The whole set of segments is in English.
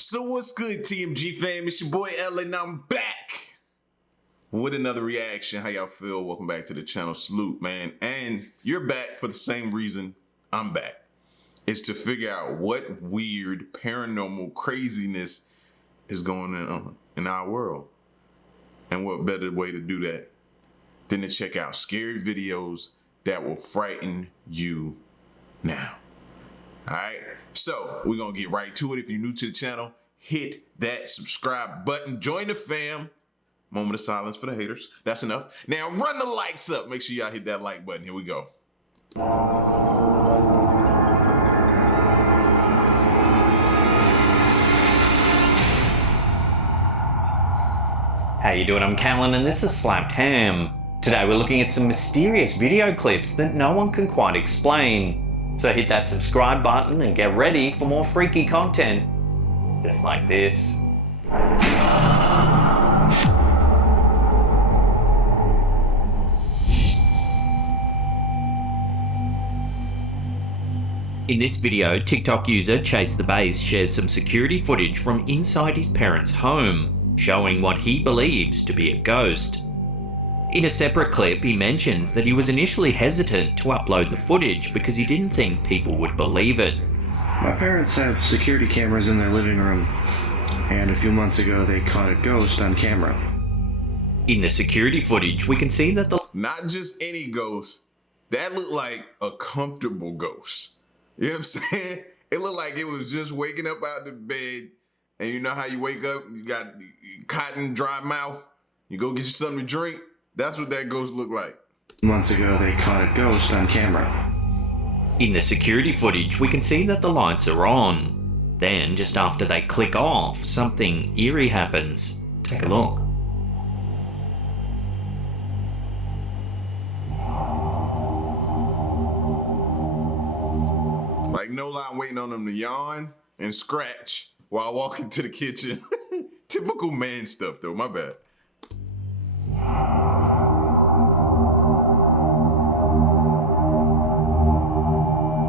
So what's good, TMG fam? It's your boy L and I'm back with another reaction. How y'all feel? Welcome back to the channel. Salute, man. And you're back for the same reason I'm back. It's to figure out what weird paranormal craziness is going on in our world. And what better way to do that than to check out scary videos that will frighten you now. All right, so we're gonna get right to it. If you're new to the channel, hit that subscribe button, join the fam. Moment of silence for the haters. That's enough. Now run the likes up. Make sure y'all hit that like button. Here we go. How you doing? I'm Callan and this is Slapped Ham. Today we're looking at some mysterious video clips that no one can quite explain. So hit that subscribe button and get ready for more freaky content. Just like this. In this video, TikTok user Chase the Base shares some security footage from inside his parents' home, showing what he believes to be a ghost. In a separate clip, he mentions that he was initially hesitant to upload the footage because he didn't think people would believe it. My parents have security cameras in their living room, and a few months ago they caught a ghost on camera. In the security footage, we can see that the... Not just any ghost, that looked like a comfortable ghost. You know what I'm saying? It looked like it was just waking up out of the bed, and you know how you wake up, you got cotton, dry mouth, you go get you something to drink. That's what that ghost looked like. Months ago, they caught a ghost on camera. In the security footage, we can see that the lights are on. Then, just after they click off, something eerie happens. Take a look. Like no lie, I'm waiting on them to yawn and scratch while I walk into the kitchen. Typical man stuff though, my bad.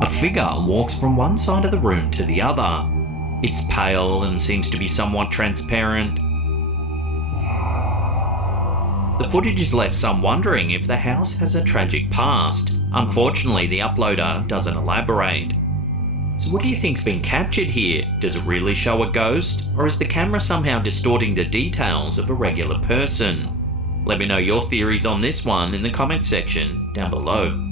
A figure walks from one side of the room to the other. It's pale and seems to be somewhat transparent. The footage has left some wondering if the house has a tragic past. Unfortunately, the uploader doesn't elaborate. So what do you think's been captured here? Does it really show a ghost? Or is the camera somehow distorting the details of a regular person? Let me know your theories on this one in the comment section down below.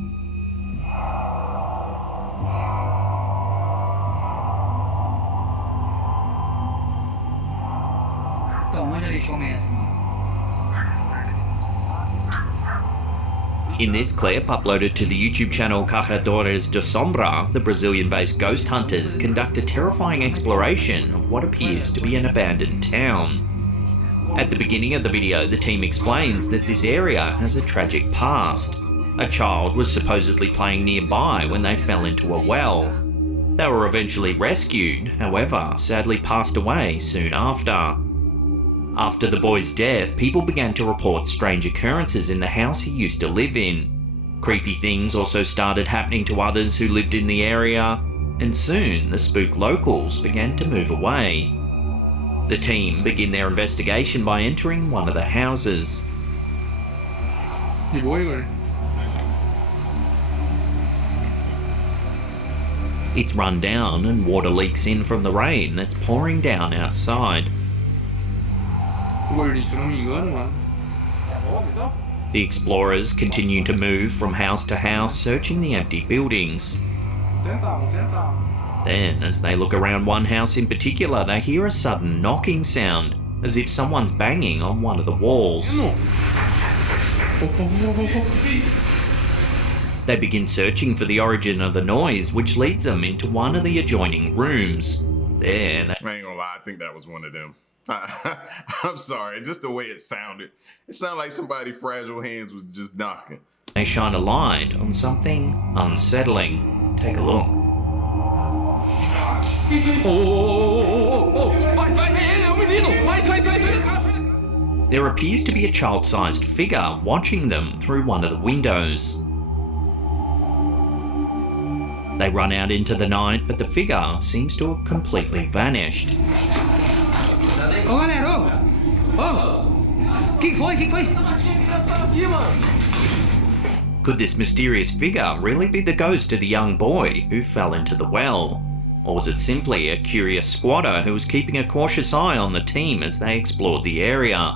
In this clip, uploaded to the YouTube channel Caçadores de Sombra, the Brazilian-based ghost hunters conduct a terrifying exploration of what appears to be an abandoned town. At the beginning of the video, the team explains that this area has a tragic past. A child was supposedly playing nearby when they fell into a well. They were eventually rescued, however, sadly passed away soon after. After the boy's death, people began to report strange occurrences in the house he used to live in. Creepy things also started happening to others who lived in the area, and soon the spooked locals began to move away. The team begin their investigation by entering one of the houses. It's run down and water leaks in from the rain that's pouring down outside. The explorers continue to move from house to house, searching the empty buildings. Then, as they look around one house in particular, they hear a sudden knocking sound, as if someone's banging on one of the walls. They begin searching for the origin of the noise, which leads them into one of the adjoining rooms. There, I ain't gonna lie, I think that was one of them. I'm sorry, just the way it sounded. It sounded like somebody fragile hands was just knocking. They shine a light on something unsettling. Take a look. There appears to be a child-sized figure watching them through one of the windows. They run out into the night, but the figure seems to have completely vanished. Có nè đâu. Kích phôi. Could this mysterious figure really be the ghost of the young boy who fell into the well? Or was it simply a curious squatter who was keeping a cautious eye on the team as they explored the area?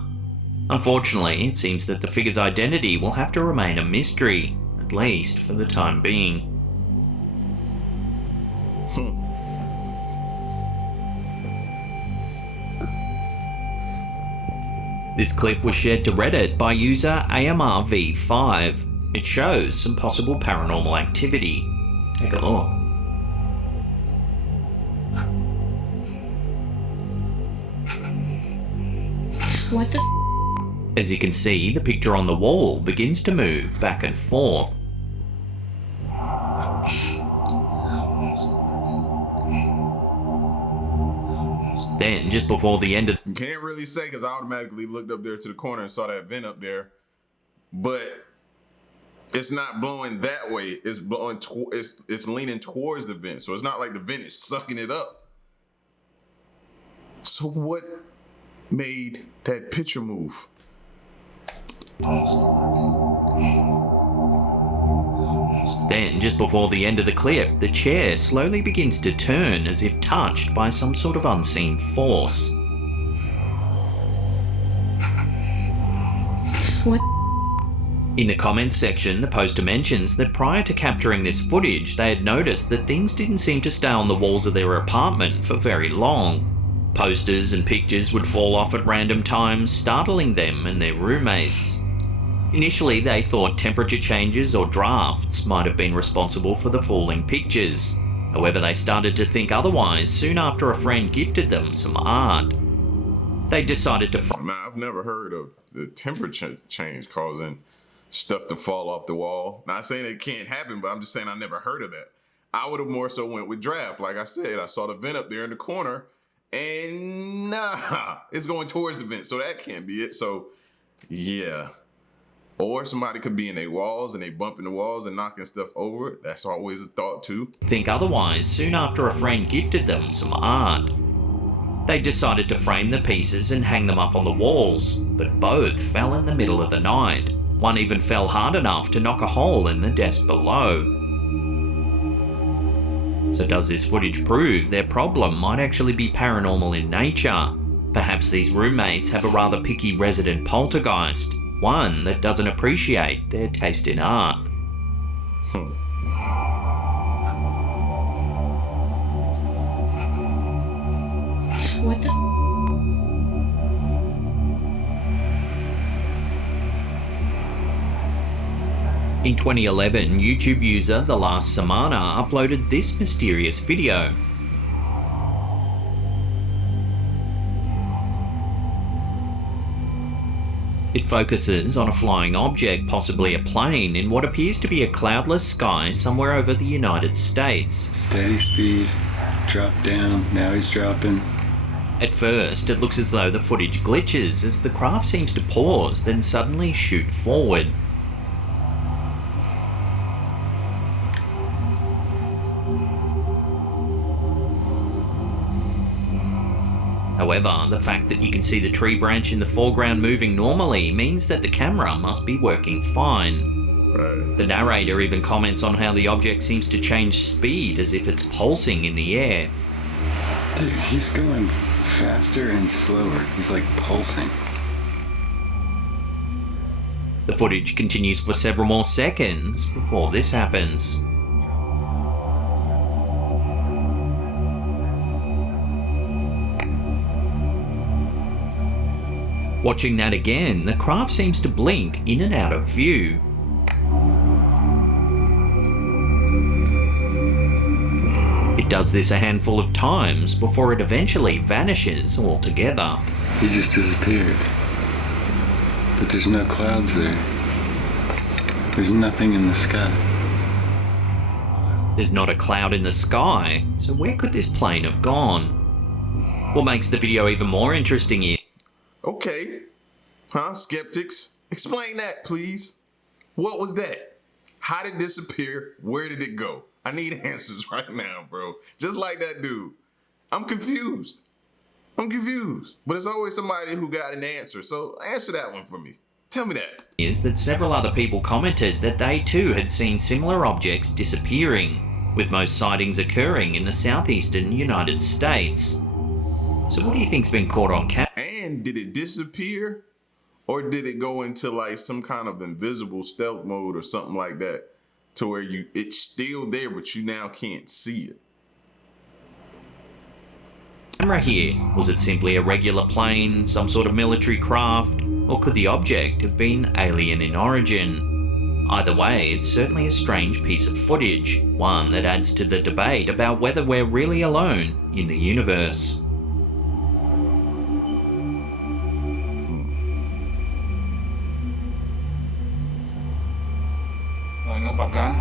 Unfortunately, it seems that the figure's identity will have to remain a mystery, at least for the time being. This clip was shared to Reddit by user AMRV5. It shows some possible paranormal activity. Take a look. What the As you can see, the picture on the wall begins to move back and forth. Then, just before the end of You can't really say because I automatically looked up there to the corner and saw that vent up there, but it's not blowing that way. It's blowing. It's leaning towards the vent, so it's not like the vent is sucking it up. So what made that picture move? Then, just before the end of the clip, the chair slowly begins to turn as if touched by some sort of unseen force. What? In the comments section, the poster mentions that prior to capturing this footage, they had noticed that things didn't seem to stay on the walls of their apartment for very long. Posters and pictures would fall off at random times, startling them and their roommates. Initially, they thought temperature changes or drafts might have been responsible for the falling pictures. However, they started to think otherwise soon after a friend gifted them some art. They decided to Now, I've never heard of the temperature change causing stuff to fall off the wall. Not saying it can't happen, but I'm just saying I never heard of that. I would have more so went with draft. Like I said, I saw the vent up there in the corner, and nah, it's going towards the vent, so that can't be it. So, yeah. Or somebody could be in their walls and they bumping the walls and knocking stuff over. That's always a thought too. think otherwise soon after a friend gifted them some art. They decided to frame the pieces and hang them up on the walls, but both fell in the middle of the night. One even fell hard enough to knock a hole in the desk below. So does this footage prove their problem might actually be paranormal in nature? Perhaps these roommates have a rather picky resident poltergeist, one that doesn't appreciate their taste in art. What the? In 2011, YouTube user The Last Samana uploaded this mysterious video. It focuses on a flying object, possibly a plane, in what appears to be a cloudless sky somewhere over the United States. Steady speed, drop down, now he's dropping. At first, it looks as though the footage glitches as the craft seems to pause, then suddenly shoot forward. However, the fact that you can see the tree branch in the foreground moving normally means that the camera must be working fine. Right. The narrator even comments on how the object seems to change speed as if it's pulsing in the air. Dude, he's going faster and slower. He's like pulsing. The footage continues for several more seconds before this happens. Watching that again, the craft seems to blink in and out of view. It does this a handful of times before it eventually vanishes altogether. He just disappeared. But there's no clouds there. There's nothing in the sky. There's not a cloud in the sky, so where could this plane have gone? What makes the video even more interesting is Okay. Huh? Skeptics? Explain that, please. What was that? How did it disappear? Where did it go? I need answers right now, bro. Just like that dude. I'm confused. I'm confused, but it's always somebody who got an answer, so answer that one for me. Tell me that. Is that several other people commented that they too had seen similar objects disappearing, with most sightings occurring in the southeastern United States. So what do you think's been caught on camera? And did it disappear? Or did it go into like some kind of invisible stealth mode or something like that, to where it's still there, but you now can't see it? Camera here, was it simply a regular plane, some sort of military craft, or could the object have been alien in origin? Either way, it's certainly a strange piece of footage, one that adds to the debate about whether we're really alone in the universe. Vengo para acá.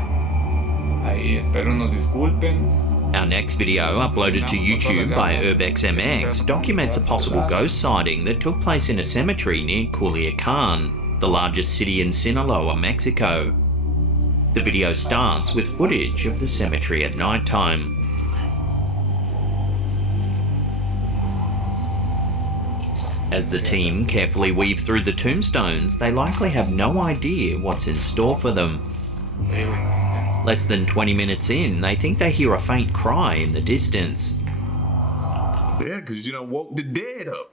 Ahí espero nos disculpen. Our next video, uploaded to YouTube by UrbXMX, documents a possible ghost sighting that took place in a cemetery near Culiacan, the largest city in Sinaloa, Mexico. The video starts with footage of the cemetery at nighttime. As the team carefully weave through the tombstones, they likely have no idea what's in store for them. Less than 20 minutes in, they think they hear a faint cry in the distance. Yeah, because you done woke the dead up.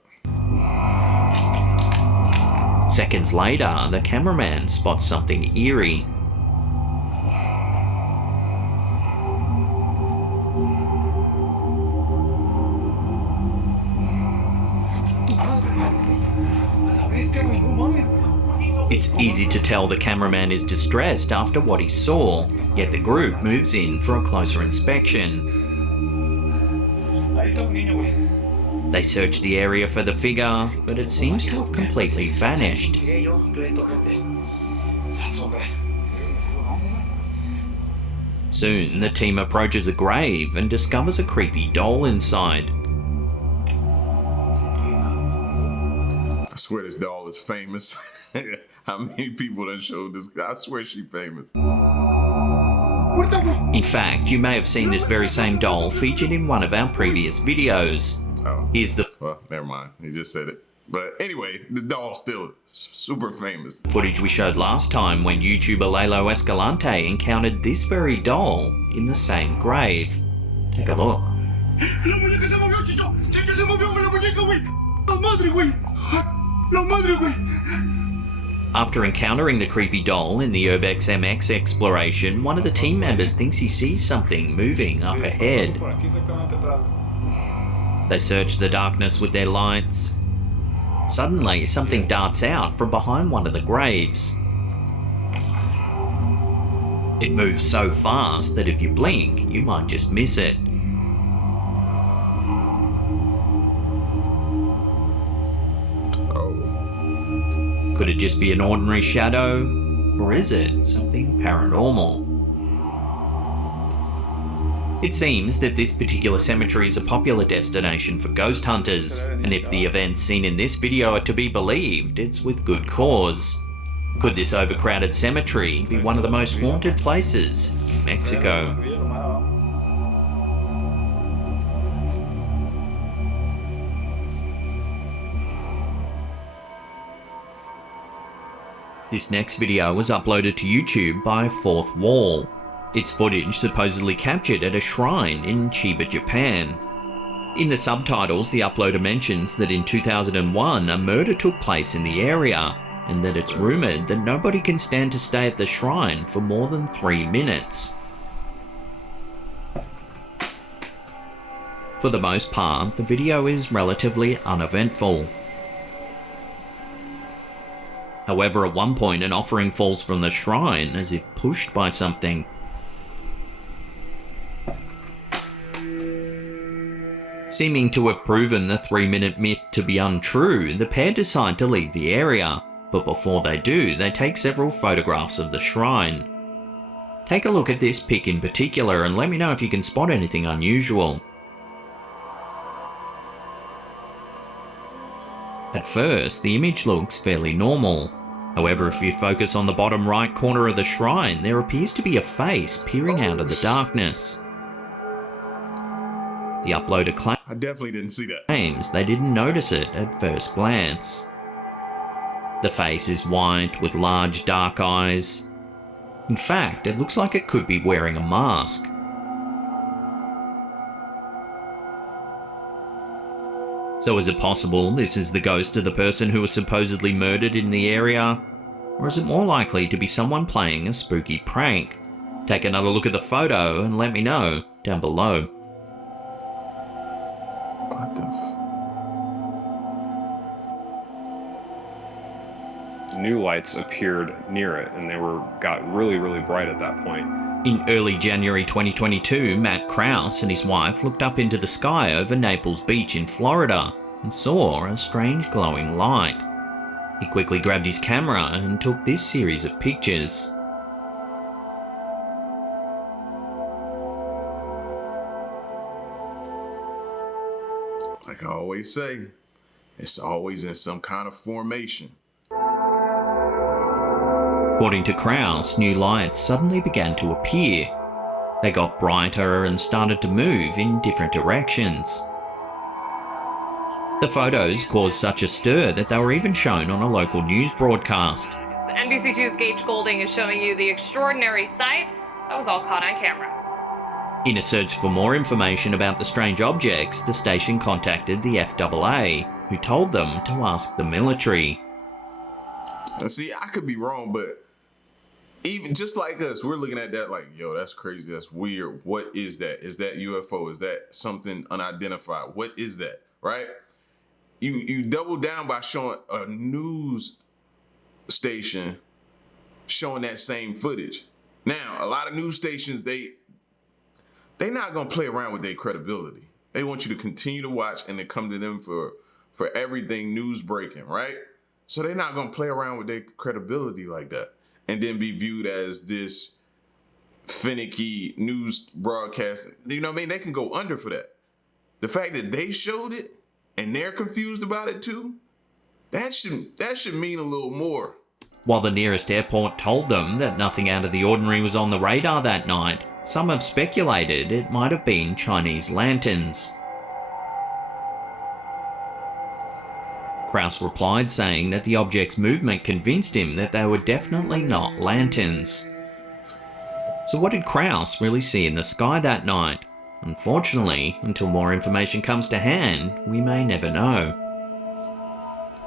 Seconds later, the cameraman spots something eerie. It's easy to tell the cameraman is distressed after what he saw, yet the group moves in for a closer inspection. They search the area for the figure, but it seems to have completely vanished. Soon, the team approaches a grave and discovers a creepy doll inside. I swear this doll is famous. How many people done showed this? I swear she's famous. In fact, you may have seen this very same doll featured in one of our previous videos. Oh. Here's the Well, never mind. He just said it. But anyway, the doll still super famous. footage we showed last time when YouTuber Lalo Escalante encountered this very doll in the same grave. Take a look. La muñeca se movió, Chicho. Chicho se movió con la muñeca, güey. La madre, güey. La madre, güey. After encountering the creepy doll in the Urbex MX exploration, one of the team members thinks he sees something moving up ahead. They search the darkness with their lights. Suddenly, something darts out from behind one of the graves. It moves so fast that if you blink, you might just miss it. Could it just be an ordinary shadow? Or is it something paranormal? It seems that this particular cemetery is a popular destination for ghost hunters, and if the events seen in this video are to be believed, it's with good cause. Could this overcrowded cemetery be one of the most haunted places in Mexico? This next video was uploaded to YouTube by Fourth Wall. It's footage supposedly captured at a shrine in Chiba, Japan. In the subtitles, the uploader mentions that in 2001 a murder took place in the area, and that it's rumoured that nobody can stand to stay at the shrine for more than 3 minutes. For the most part, the video is relatively uneventful. However, at one point an offering falls from the shrine as if pushed by something. Seeming to have proven the 3-minute myth to be untrue, the pair decide to leave the area, but before they do, they take several photographs of the shrine. Take a look at this pic in particular and let me know if you can spot anything unusual. At first, the image looks fairly normal. However, if you focus on the bottom right corner of the shrine, there appears to be a face peering out of the darkness. The uploader I definitely didn't see that. claims they didn't notice it at first glance. The face is white with large dark eyes. In fact, it looks like it could be wearing a mask. So is it possible this is the ghost of the person who was supposedly murdered in the area? Or is it more likely to be someone playing a spooky prank? Take another look at the photo and let me know down below. What the New lights appeared near it, and they got really, really bright at that point. In early January 2022, Matt Krause and his wife looked up into the sky over Naples Beach in Florida and saw a strange glowing light. He quickly grabbed his camera and took this series of pictures. Like I always say, it's always in some kind of formation. According to Krause, new lights suddenly began to appear. They got brighter and started to move in different directions. The photos caused such a stir that they were even shown on a local news broadcast. NBC2's Gage Golding is showing you the extraordinary sight that was all caught on camera. In a search for more information about the strange objects, the station contacted the FAA, who told them to ask the military. Now, see, I could be wrong, but even just like us, we're looking at that like, yo, that's crazy, that's weird. What is that? Is that UFO? Is that something unidentified? What is that, right? You double down by showing a news station showing that same footage. Now, a lot of news stations, they're not gonna play around with their credibility. They want you to continue to watch and to come to them for everything news breaking, right? So they're not gonna play around with their credibility like that and then be viewed as this finicky news broadcast. You know what I mean? They can go under for that. The fact that they showed it and they're confused about it too, that should mean a little more. While the nearest airport told them that nothing out of the ordinary was on the radar that night, some have speculated it might have been Chinese lanterns. Krause replied saying that the object's movement convinced him that they were definitely not lanterns. So what did Krause really see in the sky that night? Unfortunately, until more information comes to hand, we may never know.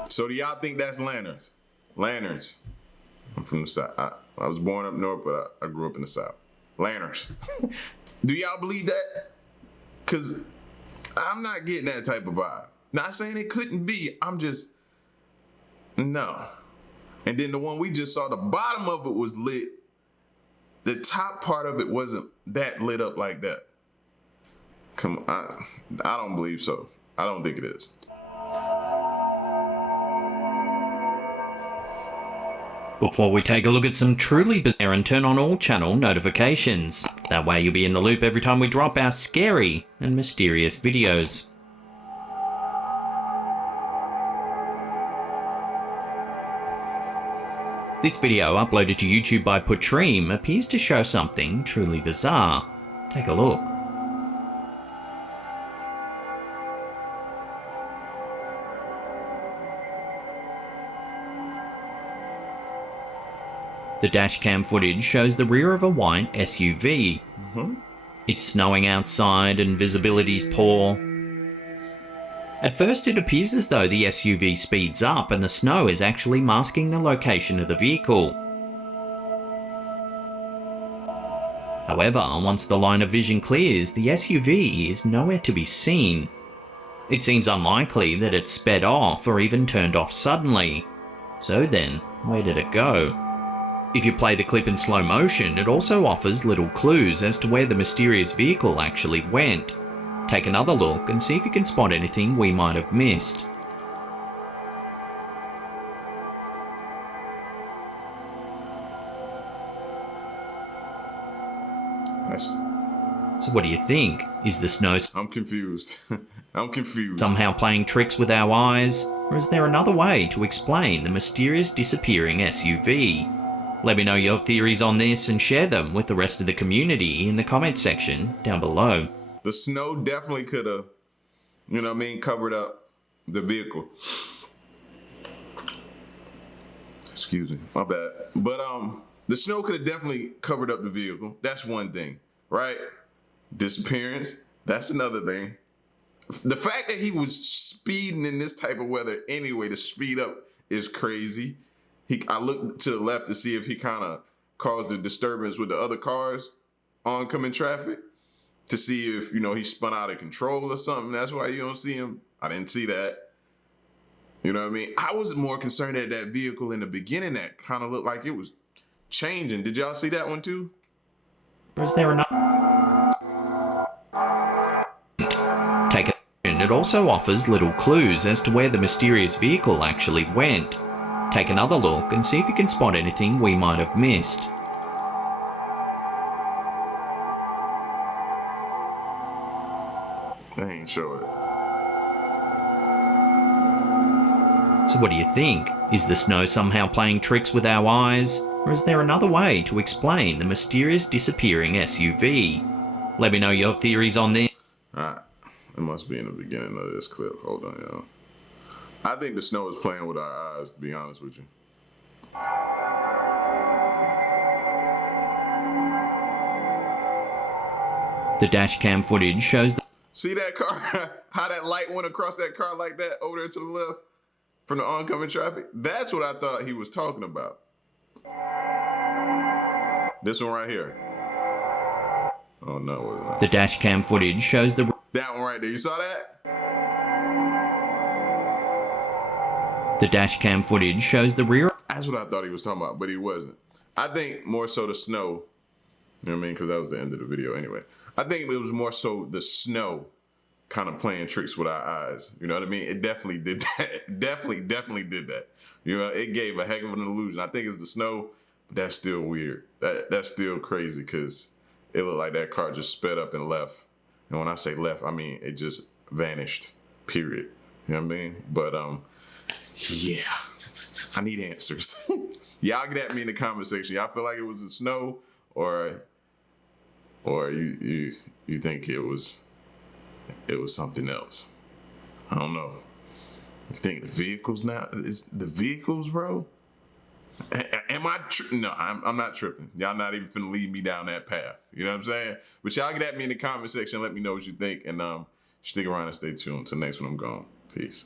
So do y'all think that's lanterns? Lanterns. I'm from the South. I was born up north, but I grew up in the South. Lanterns. Do y'all believe that? Because I'm not getting that type of vibe. Not saying it couldn't be. I'm just, no. And then the one we just saw, the bottom of it was lit. The top part of it wasn't that lit up like that. Come on. I don't believe so. I don't think it is. Before we take a look at some truly bizarre, and turn on all channel notifications. That way you'll be in the loop every time we drop our scary and mysterious videos. This video, uploaded to YouTube by Putream, appears to show something truly bizarre. Take a look. The dashcam footage shows the rear of a white SUV. It's snowing outside and visibility's poor. At first it appears as though the SUV speeds up and the snow is actually masking the location of the vehicle. However, once the line of vision clears, the SUV is nowhere to be seen. It seems unlikely that it sped off or even turned off suddenly. So then, where did it go? If you play the clip in slow motion, it also offers little clues as to where the mysterious vehicle actually went. Take another look and see if you can spot anything we might have missed. So what do you think? Is the snow I'm confused. I'm confused. somehow playing tricks with our eyes? Or is there another way to explain the mysterious disappearing SUV? Let me know your theories on this and share them with the rest of the community in the comment section down below. The snow definitely could have, you know what I mean, covered up the vehicle. Excuse me, my bad. But the snow could have definitely covered up the vehicle. That's one thing, right? Disappearance, that's another thing. The fact that he was speeding in this type of weather anyway to speed up is crazy. I looked to the left to see if he kind of caused a disturbance with the other cars, oncoming traffic, to see if, you know, he spun out of control or something. That's why you don't see him. I didn't see that. You know what I mean? I was more concerned at that vehicle in the beginning that kind of looked like it was changing. Did y'all see that one too? Or is there another? Take it. It also offers little clues as to where the mysterious vehicle actually went. Take another look and see if you can spot anything we might have missed. They ain't show it. So what do you think? Is the snow somehow playing tricks with our eyes? Or is there another way to explain the mysterious disappearing SUV? Let me know your theories on this. Alright, it must be in the beginning of this clip. Hold on, y'all. I think the snow is playing with our eyes, to be honest with you. The dashcam footage shows See that car? How that light went across that car like that over there to the left from the oncoming traffic? That's what I thought he was talking about. This one right here. Oh no, it wasn't. the dashcam footage shows the That one right there. You saw that? dashcam footage shows the rear. That's what I thought he was talking about, but he wasn't. I think more so the snow. You know what I mean? Because that was the end of the video anyway. I think it was more so the snow kind of playing tricks with our eyes. You know what I mean? It definitely did that. Definitely did that. You know, it gave a heck of an illusion. I think it's the snow, but that's still weird. That's still crazy because it looked like that car just sped up and left. And when I say left, I mean it just vanished, period. You know what I mean? But yeah, I need answers. Y'all get at me in the comment section. Y'all feel like it was the snow or you think it was something else? I don't know. You think the vehicles now? It's the vehicles, bro? Am I no, I'm not tripping. Y'all not even finna lead me down that path. You know what I'm saying? But y'all get at me in the comment section. Let me know what you think. And stick around and stay tuned. Till next one, I'm gone. Peace.